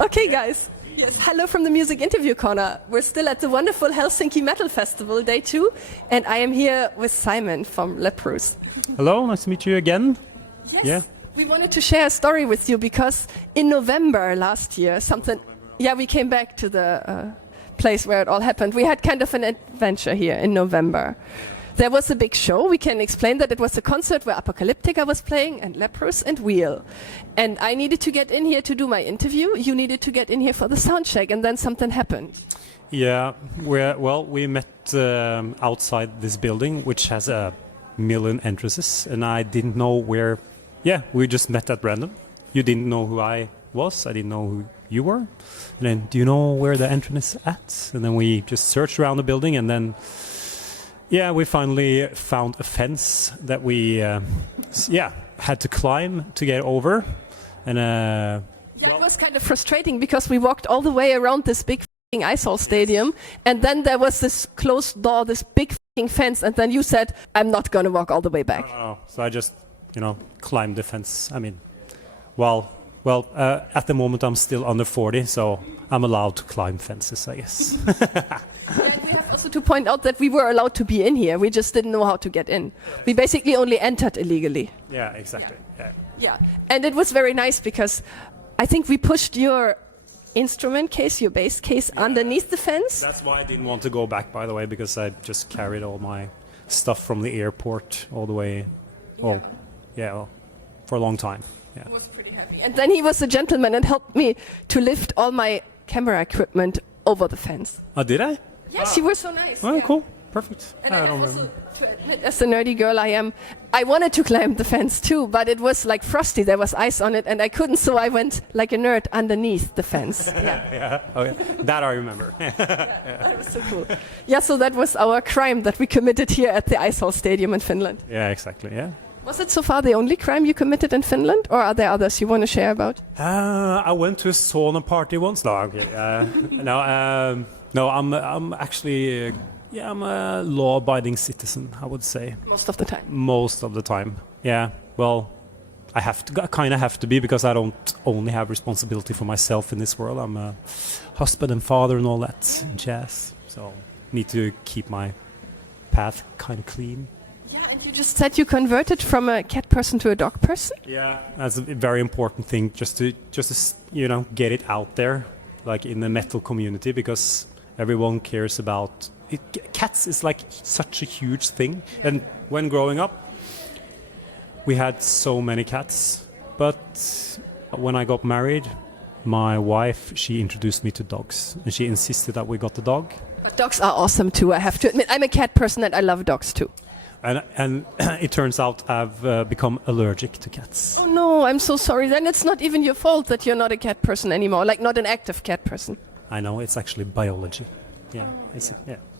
Okay, guys. Yes, hello from the Music Interview Corner. We're still at the wonderful Hellsinki Metal Festival, day 2, and I am here with Simen from Leprous. Hello, nice to meet you again. Yes. Yeah. We wanted to share a story with you because in November last year, we came back to the place where it all happened. We had kind of an adventure here in November. There was a big show. We can explain that it was a concert where Apocalyptica was playing and Leprous and Wheel. And I needed to get in here to do my interview. You needed to get in here for the sound check, and then something happened. Yeah, we met outside this building, which has 1,000,000 entrances, and I didn't know where. Yeah, we just met at random. You didn't know who I was. I didn't know who you were. And then, do you know where the entrance is at? And then we just searched around the building, and then. Yeah, we finally found a fence that we had to climb to get over. And it was kind of frustrating because we walked all the way around this big Ice Hall stadium, and then there was this closed door, this big fence, and then you said, I'm not going to walk all the way back. No. So I just, climbed the fence. I mean, at the moment I'm still under 40, so I'm allowed to climb fences, I guess. And we have also to point out that we were allowed to be in here. We just didn't know how to get in. We basically only entered illegally. Yeah, exactly. Yeah. And it was very nice because I think we pushed your instrument case, your bass case, underneath the fence. That's why I didn't want to go back, by the way, because I just carried all my stuff from the airport all the way. For a long time. Yeah. It was pretty heavy. And then he was a gentleman and helped me to lift all my camera equipment over the fence. Oh, did I? Yes, you were so nice. Oh, cool. Perfect. And I don't remember. To admit, as the nerdy girl I am, I wanted to climb the fence too, but it was like frosty. There was ice on it, and I couldn't, so I went like a nerd underneath the fence. Yeah. Oh, yeah. That I remember. That was so cool. Yeah, so that was our crime that we committed here at the Ice Hall Stadium in Finland. Yeah, exactly. Yeah. Was it so far the only crime you committed in Finland, or are there others you want to share about? I went to a sauna party once. No, okay. No, I'm actually, I'm a law-abiding citizen, I would say. Most of the time. Most of the time, yeah. Well, I kind of have to be, because I don't only have responsibility for myself in this world. I'm a husband and father and all that jazz. So need to keep my path kind of clean. Yeah, and you just said you converted from a cat person to a dog person? Yeah, that's a very important thing, just to get it out there, like in the metal community, because everyone cares about it. Cats is like such a huge thing, and when growing up, we had so many cats. But when I got married, my wife, she introduced me to dogs, and she insisted that we got the dog. But dogs are awesome too, I have to admit. I'm a cat person and I love dogs too. And it turns out I've become allergic to cats. Oh no, I'm so sorry. Then it's not even your fault that you're not a cat person anymore, like not an active cat person. I know, it's actually biology. Yeah,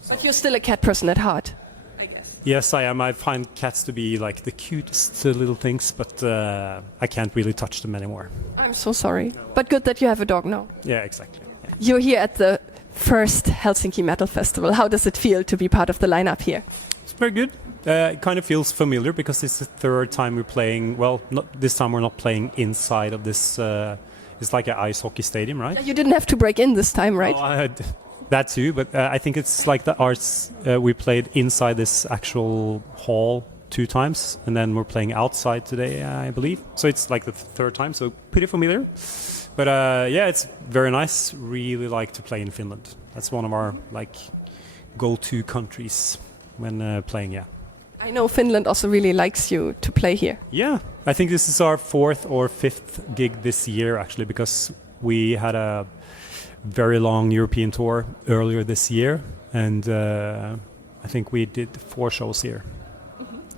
But you're still a cat person at heart, I guess. Yes, I am. I find cats to be like the cutest little things, but I can't really touch them anymore. I'm so sorry. But good that you have a dog now. Yeah, exactly. Yeah. You're here at the first Hellsinki Metal Festival. How does it feel to be part of the lineup here? It's very good. It kind of feels familiar because it's the third time we're playing. Well, this time we're not playing inside of this. It's like an ice hockey stadium, right? You didn't have to break in this time, right? Oh, that too, but I think it's like the arts. We played inside this actual hall 2 times, and then we're playing outside today, I believe. So it's like the third time, so pretty familiar. But it's very nice. Really like to play in Finland. That's one of our go-to countries when playing. Yeah. I know Finland also really likes you to play here. Yeah, I think this is our 4th or 5th gig this year, actually, because we had a very long European tour earlier this year, and I think we did 4 shows here.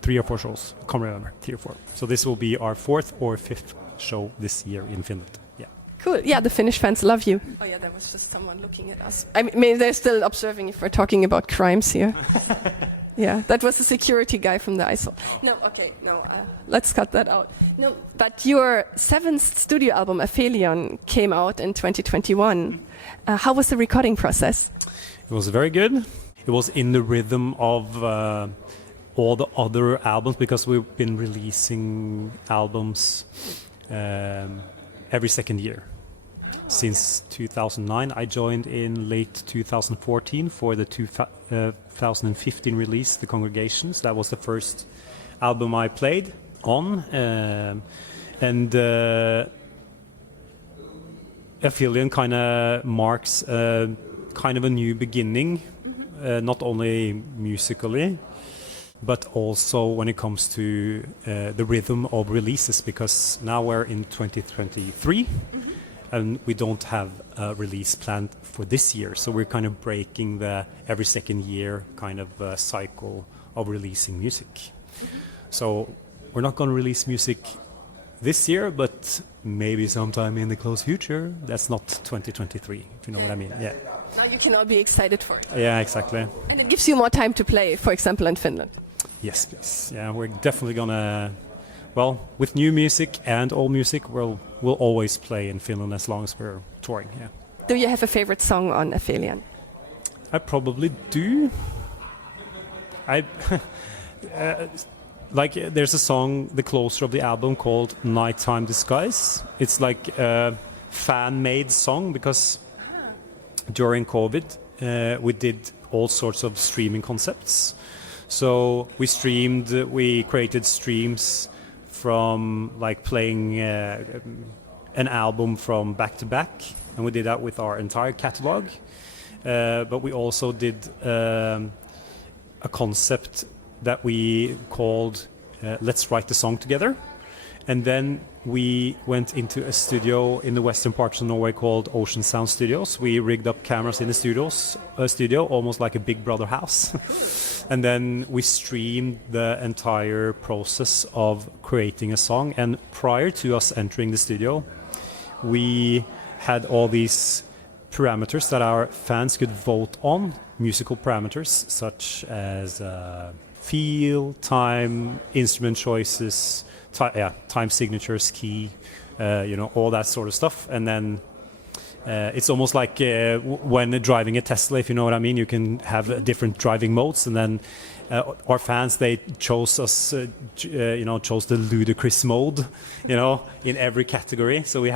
3 or 4 shows, I can't remember, 3 or 4. So this will be our 4th or 5th show this year in Finland. Yeah. Cool. Yeah, the Finnish fans love you. Oh yeah, there was just someone looking at us. I mean, they're still observing if we're talking about crimes here. Yeah, that was the security guy from the Ice Hall. Let's cut that out. No, but your 7th studio album, Aphelion, came out in 2021. How was the recording process? It was very good. It was in the rhythm of all the other albums, because we've been releasing albums every second year. Since 2009, I joined in late 2014 for the 2015 release, The Congregations. That was the first album I played on, and Aphelion kind of marks kind of a new beginning, not only musically, but also when it comes to the rhythm of releases, because now we're in 2023 and we don't have a release planned for this year, so we're kind of breaking the every second year kind of cycle of releasing music. So we're not going to release music this year, but maybe sometime in the close future. That's not 2023, if you know what I mean. Yeah. Well, you can all be excited for it. Yeah, exactly. And it gives you more time to play, for example, in Finland. Yes, please. Yeah, we're definitely gonna. Well, with new music and old music, we'll always play in Finland as long as we're touring. Yeah. Do you have a favorite song on Aphelion? I probably do. I like there's a song, the closer of the album, called "Nighttime Disguise." It's like a fan-made song because during COVID we did all sorts of streaming concepts. So we streamed, we created streams from like playing an album from back to back, and we did that with our entire catalog. But we also did a concept that we called Let's Write the Song Together. And then we went into a studio in the western parts of Norway called Ocean Sound Studios. We rigged up cameras in the studio, almost like a Big Brother house. And then we streamed the entire process of creating a song. And prior to us entering the studio, we had all these parameters that our fans could vote on, musical parameters such as feel, time, instrument choices, time signatures, key, all that sort of stuff. And then it's almost like when driving a Tesla, if you know what I mean. You can have different driving modes, and then our fans, they chose us, chose the ludicrous mode, in every category. So we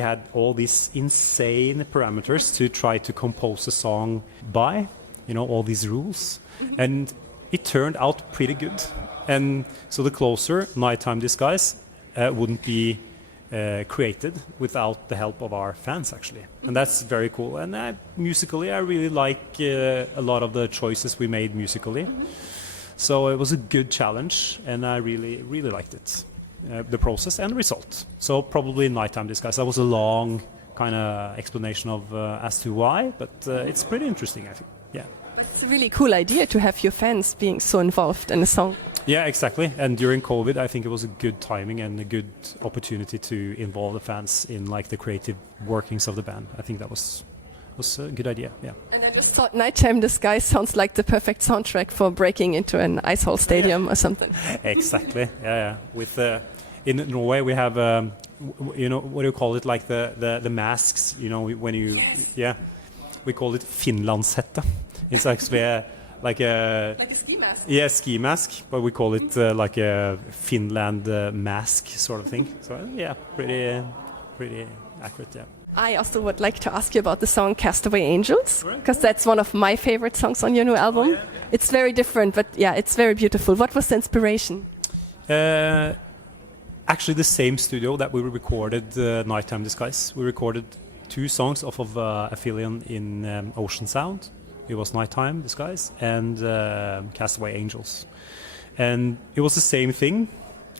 had all these insane parameters to try to compose a song by, all these rules, and it turned out pretty good. And so the closer, Nighttime Disguise, wouldn't be created without the help of our fans, actually. And that's very cool. And musically, I really like a lot of the choices we made musically. So it was a good challenge, and I really, really liked it, the process and the result. So probably Nighttime Disguise. That was a long kind of explanation of as to why, but it's pretty interesting, I think. Yeah. It's a really cool idea to have your fans being so involved in a song. Yeah, exactly. And during COVID, I think it was a good timing and a good opportunity to involve the fans in like the creative workings of the band. I think that was a good idea. Yeah. And I just thought Nighttime Disguise sounds like the perfect soundtrack for breaking into an ice hall stadium or something. Exactly. Yeah. With in Norway, we have what do you call it? Like the masks. When you we call it Finlandshette. It's actually like a ski mask. Yeah, ski mask, but we call it like a Finland mask sort of thing. So yeah, pretty accurate. Yeah. I also would like to ask you about the song Castaway Angels, because that's one of my favorite songs on your new album. Oh, yeah. It's very different, but yeah, it's very beautiful. What was the inspiration? Actually, the same studio that we recorded Nighttime Disguise. We recorded 2 songs off of Aphelion in Ocean Sound. It was Nighttime Disguise and Castaway Angels. And it was the same thing.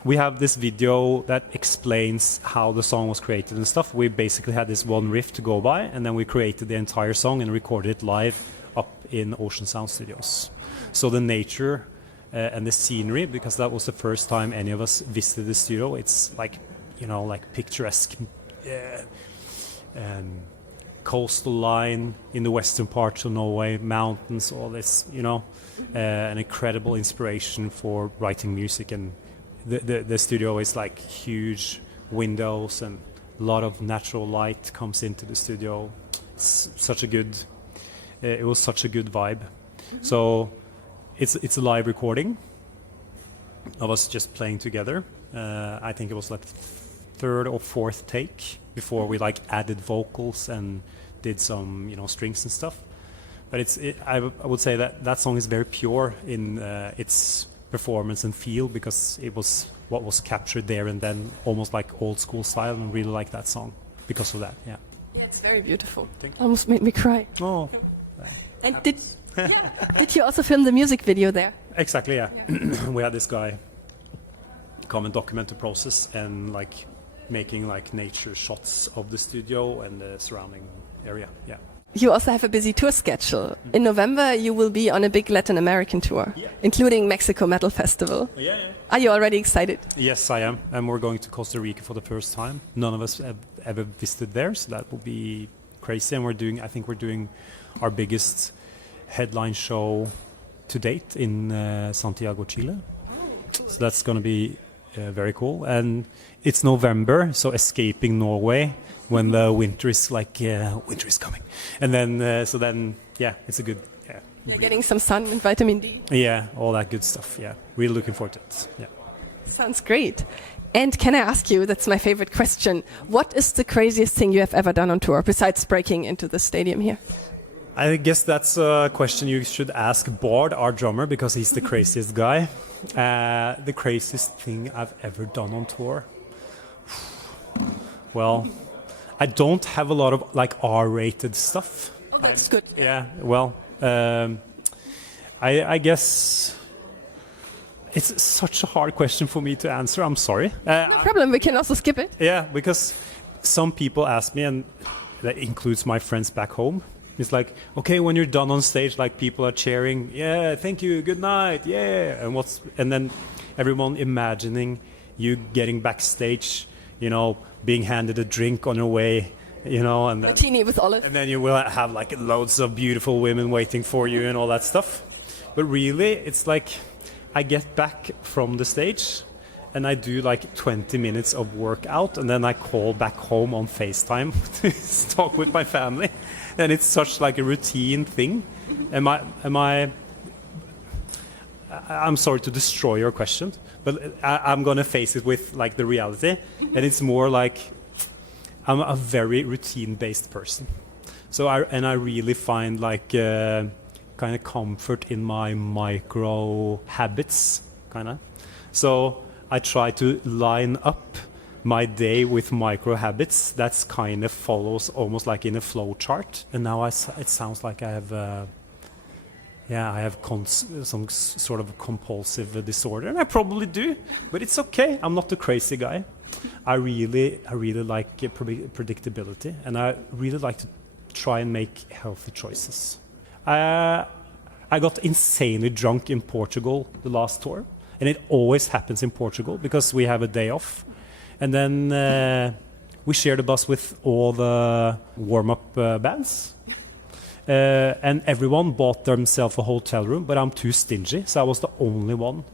We have this video that explains how the song was created and stuff. We basically had this one riff to go by, and then we created the entire song and recorded it live up in Ocean Sound Studios. So the nature and the scenery, because that was the first time any of us visited the studio, it's like, like picturesque coastal line in the western parts of Norway, mountains, all this, an incredible inspiration for writing music. And the studio is like huge windows, and a lot of natural light comes into the studio. It's such a good, it was such a good vibe. So it's a live recording of us just playing together. I think it was like third or fourth take before we like added vocals and did some, you know, strings and stuff. But I would say that that song is very pure in its performance and feel, because it was what was captured there and then, almost like old school style, and really like that song because of that. Yeah. Yeah, it's very beautiful. Almost made me cry. Oh. And did you also film the music video there? Exactly. Yeah. We had this guy come and document the process and like making like nature shots of the studio and the surrounding area. Yeah. You also have a busy tour schedule. In November, you will be on a big Latin American tour, including Mexico Metal Festival. Yeah. Are you already excited? Yes, I am. And we're going to Costa Rica for the first time. None of us have ever visited there, so that will be crazy. And I think we're doing our biggest headline show to date in Santiago, Chile. So that's going to be very cool. And it's November, so escaping Norway when the winter is like, winter is coming. And then, it's a good, You're getting some sun and vitamin D. Yeah, all that good stuff. Yeah, really looking forward to it. Yeah. Sounds great. And can I ask you, that's my favorite question, what is the craziest thing you have ever done on tour, besides breaking into the stadium here? I guess that's a question you should ask Bard, our drummer, because he's the craziest guy. The craziest thing I've ever done on tour? Well, I don't have a lot of like R-rated stuff. Oh, that's good. Yeah, well, I guess it's such a hard question for me to answer. I'm sorry. No problem, we can also skip it. Yeah, because some people ask me, and that includes my friends back home. It's like, okay, when you're done on stage, like people are cheering, yeah, thank you, good night, yeah, and then everyone imagining you getting backstage, you know, being handed a drink on your way, you know, and martini with olive, and then you will have like loads of beautiful women waiting for you and all that stuff. But really, it's like I get back from the stage and I do like 20 minutes of workout, and then I call back home on FaceTime to talk with my family. And it's such like a routine thing. I'm sorry to destroy your question, but I'm going to face it with like the reality. And it's more like I'm a very routine-based person. So I really find like kind of comfort in my micro habits, kind of. So I try to line up my day with micro habits. That's kind of follows almost like in a flow chart. And now it sounds like I have some sort of compulsive disorder, and I probably do, but it's okay. I'm not the crazy guy. I really like predictability, and I really like to try and make healthy choices. I got insanely drunk in Portugal the last tour, and it always happens in Portugal because we have a day off. And then we shared a bus with all the warm-up bands. And everyone bought themselves a hotel room, but I'm too stingy. So I was the only one,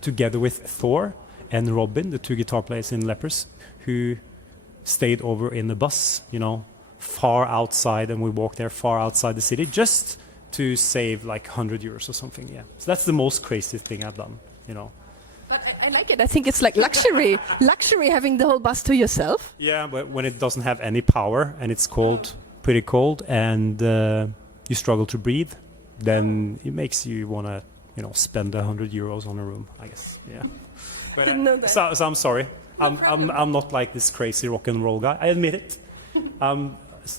together with Thor and Robin, the two guitar players in Leprous, who stayed over in the bus, you know, far outside. And we walked there far outside the city just to save like 100 euros or something. Yeah. So that's the most crazy thing I've done, you know. I like it. I think it's like luxury having the whole bus to yourself. Yeah, but when it doesn't have any power and it's cold, pretty cold, and you struggle to breathe, then it makes you want to, you know, spend 100 euros on a room, I guess. Yeah. But, Didn't know that. So I'm sorry. I'm not like this crazy rock and roll guy. I admit it. I'm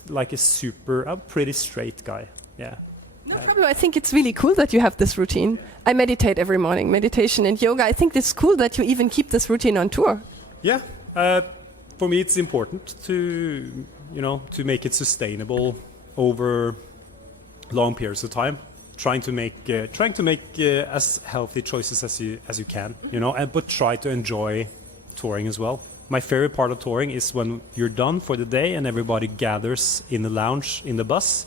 like I'm pretty straight guy. Yeah. No problem. I think it's really cool that you have this routine. I meditate every morning, meditation and yoga. I think it's cool that you even keep this routine on tour. Yeah. For me, it's important to, you know, to make it sustainable over long periods of time. Trying to make as healthy choices as you can, you know, but try to enjoy touring as well. My favorite part of touring is when you're done for the day and everybody gathers in the lounge in the bus,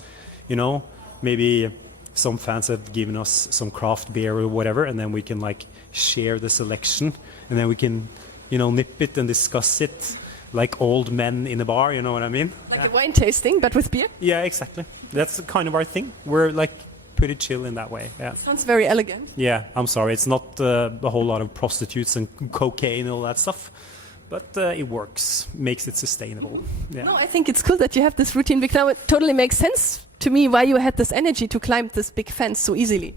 you know. Maybe some fans have given us some craft beer or whatever, and then we can like share the selection, and then we can, you know, nip it and discuss it like old men in a bar, you know what I mean? Like the wine tasting, but with beer? Yeah, exactly. That's kind of our thing. We're like pretty chill in that way. Yeah. Sounds very elegant. Yeah, I'm sorry. It's not a whole lot of prostitutes and cocaine and all that stuff, But it works, makes it sustainable. Yeah. No, I think it's cool that you have this routine because now it totally makes sense to me why you had this energy to climb this big fence so easily.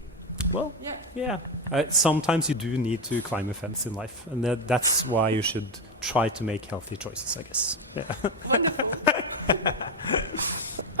Well, yeah. Sometimes you do need to climb a fence in life, and that's why you should try to make healthy choices, I guess. Yeah. Wonderful.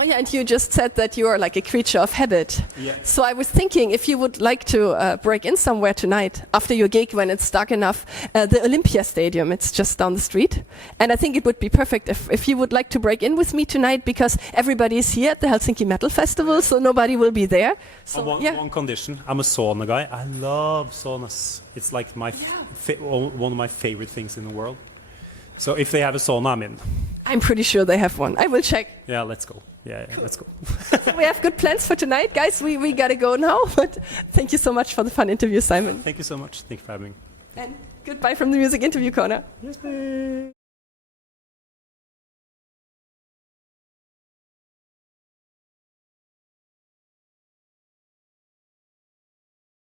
Oh yeah, and you just said that you are like a creature of habit. Yeah. So I was thinking if you would like to break in somewhere tonight after your gig when it's dark enough, the Olympia Stadium, it's just down the street. And I think it would be perfect if you would like to break in with me tonight because everybody is here at the Hellsinki Metal Festival, so nobody will be there. So, one condition, I'm a sauna guy. I love saunas. It's like one of my favorite things in the world. So if they have a sauna, I'm in. I'm pretty sure they have one. I will check. Yeah, let's go. Yeah, let's go. We have good plans for tonight, guys. We gotta go now. But thank you so much for the fun interview, Simen. Thank you so much. Thank you for having me. And goodbye from the Music Interview Corner. Yes, please.